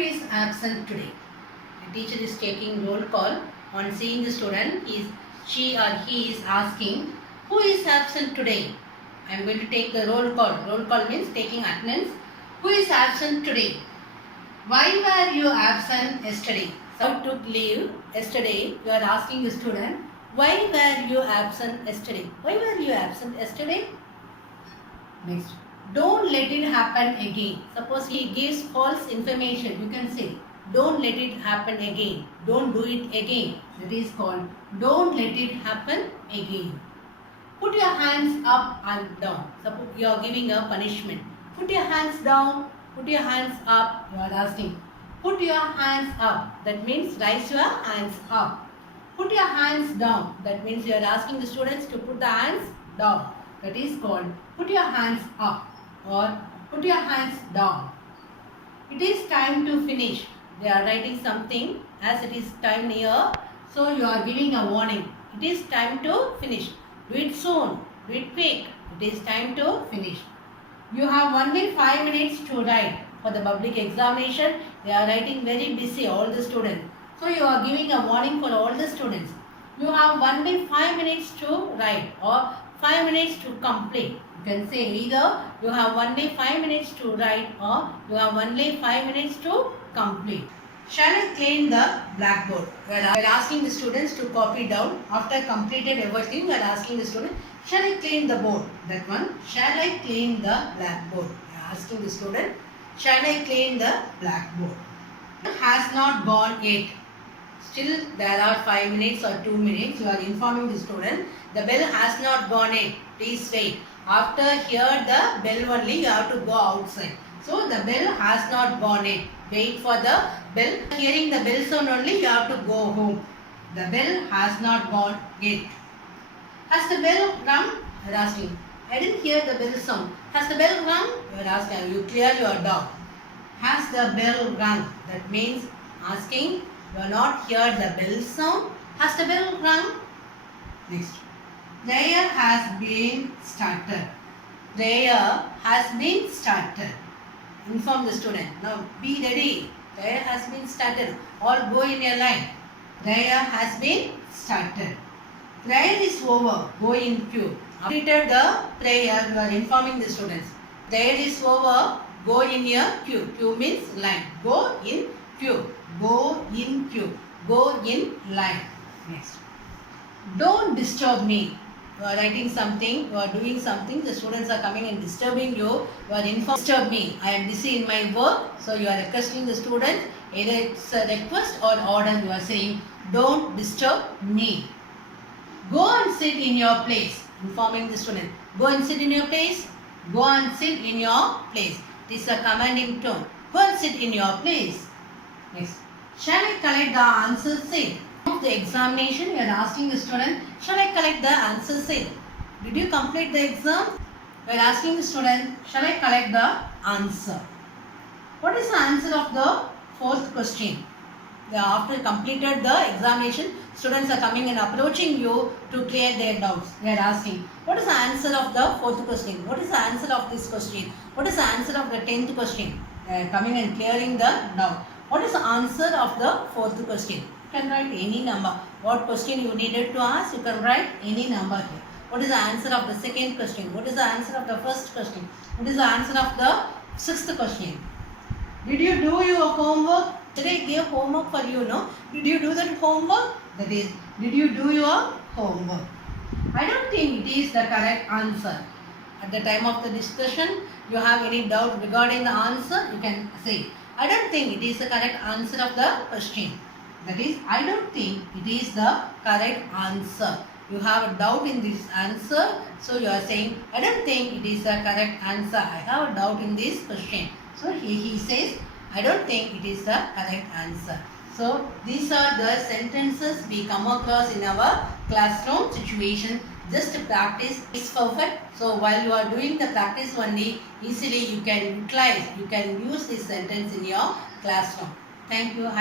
is absent today? The teacher is taking roll call. On seeing the student, she or he is asking, who is absent today? I am going to take the roll call. Roll call means taking attendance. Who is absent today? Why were you absent yesterday? Some took leave yesterday. You are asking the student, why were you absent yesterday? Why were you absent yesterday? Next. Don't let it happen again. Suppose he gives false information. You can say, don't let it happen again. Don't do it again. That is called, don't let it happen again. Put your hands up and down. Suppose you are giving a punishment. Put your hands down. Put your hands up. You are asking. Put your hands up. That means raise your hands up. Put your hands down. That means you are asking the students to put the hands down. That is called put your hands up or put your hands down. It is time to finish. They are writing something as it is time near. So you are giving a warning. It is time to finish. Do it soon. Do it quick. It is time to finish. You have only 5 minutes to write. For the public examination, they are writing very busy, all the students. So you are giving a warning for all the students. You have only 5 minutes to write or 5 minutes to complete. You can say either you have only 5 minutes to write or you have only 5 minutes to complete. Shall I clean the blackboard? We are asking the students to copy down. After completed everything, we are asking the student, shall I clean the board? That one, shall I clean the blackboard? We are asking the student, shall I clean the blackboard? Has not gone yet. Still there are 5 minutes or 2 minutes. You are informing the student, the bell has not gone yet. Please wait. After hear the bell only, you have to go outside. So the bell has not gone yet. Wait for the bell. Hearing the bell sound only, you have to go home. The bell has not gone yet. Has the bell rung? You are asking. I didn't hear the bell sound. Has the bell rung? You are asking. You clear your doubt. Has the bell rung? That means asking. You are not heard the bell sound. Has the bell rung? Next. Prayer has been started. Prayer has been started. Inform the student. Now be ready. Prayer has been started. All go in your line. Prayer has been started. Prayer is over. Go in queue. Completed the prayer, you are informing the students. Prayer is over. Go in your queue. Queue means line. Go in queue. Go in queue. Go in line. Next. Don't disturb me. You are writing something, you are doing something, the students are coming and disturbing you. You are informed, disturb me. I am busy in my work. So you are requesting the students, either it's a request or order. You are saying, don't disturb me. Go and sit in your place. Informing the student, go and sit in your place. Go and sit in your place. This is a commanding tone. Go and sit in your place. Next. Shall I collect the answer sheet? Of the examination, you are asking the student, shall I collect the answer sheet? Did you complete the exam? You are asking the student, shall I collect the answer? What is the answer of the fourth question? After completed the examination, students are coming and approaching you to clear their doubts. They are asking, what is the answer of the fourth question? What is the answer of this question? What is the answer of the 10th question? They are coming and clearing the doubt. What is the answer of the fourth question? You can write any number. What question you needed to ask, you can write any number here. What is the answer of the second question? What is the answer of the first question? What is the answer of the sixth question? Did you do your homework? Today I gave homework for you, no? Did you do that homework? That is, did you do your homework? I don't think it is the correct answer. At the time of the discussion, you have any doubt regarding the answer, you can say, I don't think it is the correct answer of the question. That is, I don't think it is the correct answer. You have a doubt in this answer. So you are saying, I don't think it is the correct answer. I have a doubt in this question. So he says, I don't think it is the correct answer. So these are the sentences we come across in our classroom situation. Just practice is perfect. So while you are doing the practice only, easily you can utilize, you can use this sentence in your classroom. Thank you.